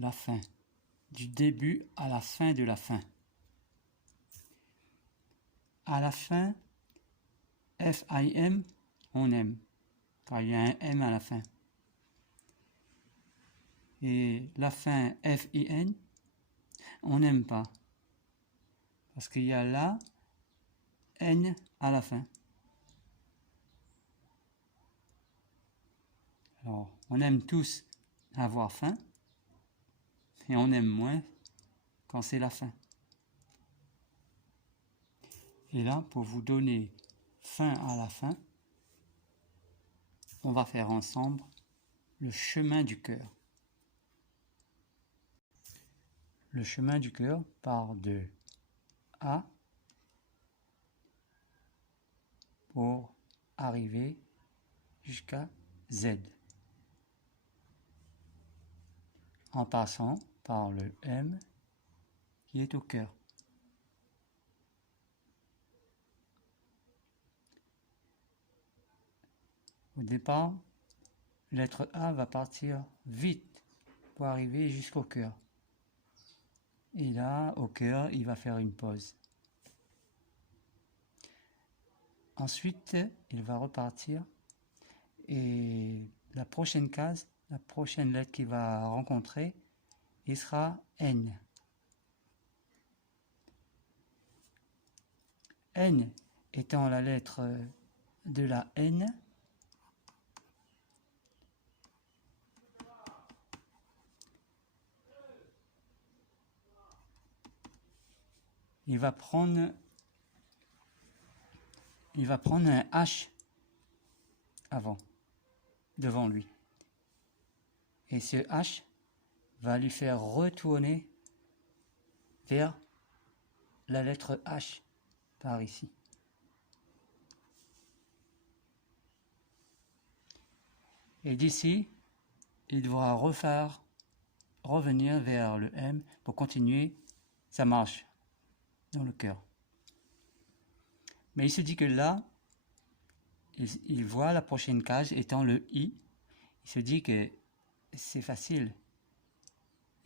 la fin, du début à la fin de la fin. À la fin, F-I-M, on aime, car il y a un M à la fin. Et la fin F-I-N, on n'aime pas, parce qu'il y a là N à la fin. Alors, on aime tous avoir faim, et on aime moins quand c'est la fin. Et là, pour vous donner fin à la fin, on va faire ensemble le chemin du cœur. Le chemin du cœur part de A pour arriver jusqu'à Z, en passant par le M qui est au cœur. Au départ, la lettre A va partir vite pour arriver jusqu'au cœur. Et là, au cœur, il va faire une pause. Ensuite, il va repartir et la prochaine case, la prochaine lettre qu'il va rencontrer, il sera N. N étant la lettre de la N, il va prendre un H devant lui. Et ce H va lui faire retourner vers la lettre H par ici. Et d'ici, il devra revenir vers le M pour continuer sa marche dans le cœur. Mais il se dit que là, il voit la prochaine case étant le I. Il se dit que c'est facile.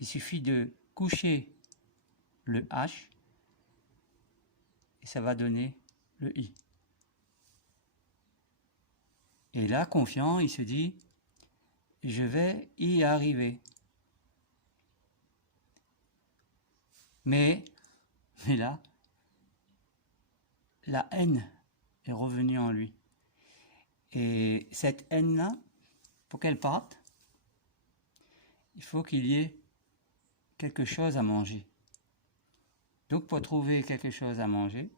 Il suffit de coucher le H et ça va donner le I. Et là, confiant, il se dit, je vais y arriver. Mais là, la N est revenue en lui. Et cette N-là, pour qu'elle parte, il faut qu'il y ait quelque chose à manger. Donc, pour trouver quelque chose à manger,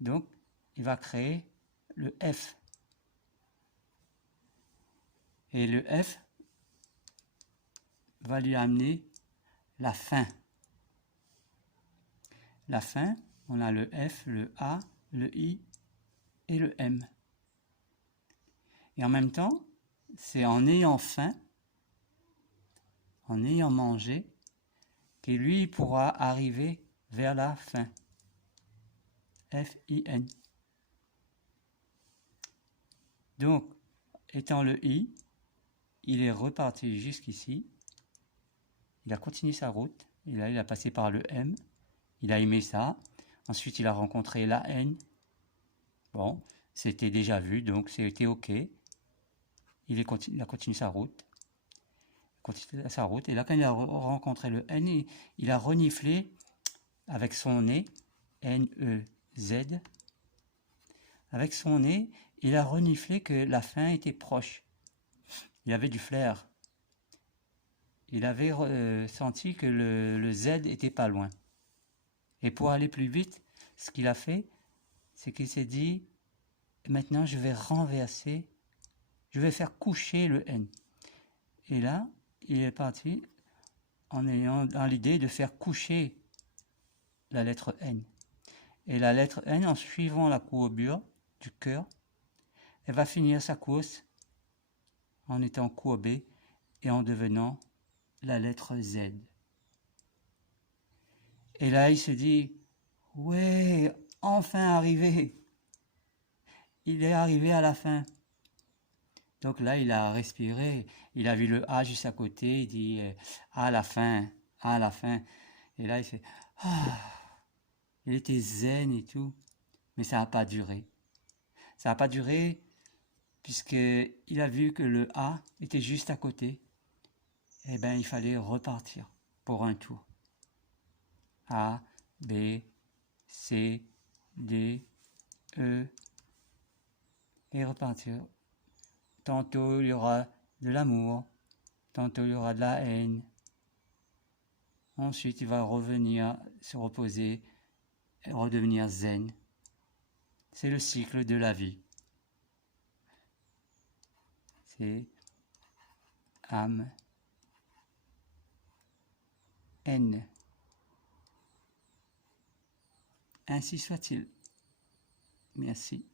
donc, il va créer le F. Et le F va lui amener la faim. La faim, on a le F, le A, le I et le M. Et en même temps, c'est en ayant faim, en ayant mangé, que lui pourra arriver vers la fin. F-I-N. Donc, étant le I, il est reparti jusqu'ici. Il a continué sa route. Et là, il a passé par le M. Il a aimé ça. Ensuite, il a rencontré la N. Bon, c'était déjà vu, donc c'était OK. Il a continué sa route. Et là, quand il a rencontré le N, il a reniflé avec son nez, N-E-Z. Avec son nez, il a reniflé que la fin était proche. Il avait du flair. Il avait senti que le Z était pas loin. Et pour aller plus vite, ce qu'il a fait, c'est qu'il s'est dit, maintenant je vais renverser, je vais faire coucher le N. Et là, il est parti en ayant dans l'idée de faire coucher la lettre N. Et la lettre N, en suivant la courbure du cœur, elle va finir sa course en étant courbée et en devenant la lettre Z. Et là, il se dit, ouais, enfin arrivé. Il est arrivé à la fin. Donc là, il a respiré, il a vu le A juste à côté, il dit à la fin, à la fin. Et là, il fait ah, il était zen et tout, mais ça n'a pas duré. Ça n'a pas duré puisque il a vu que le A était juste à côté. Et bien, il fallait repartir pour un tour. A, B, C, D, E, et repartir. Tantôt il y aura de l'amour, tantôt il y aura de la haine. Ensuite il va revenir se reposer et redevenir zen. C'est le cycle de la vie. C'est âme, haine. Ainsi soit-il. Merci.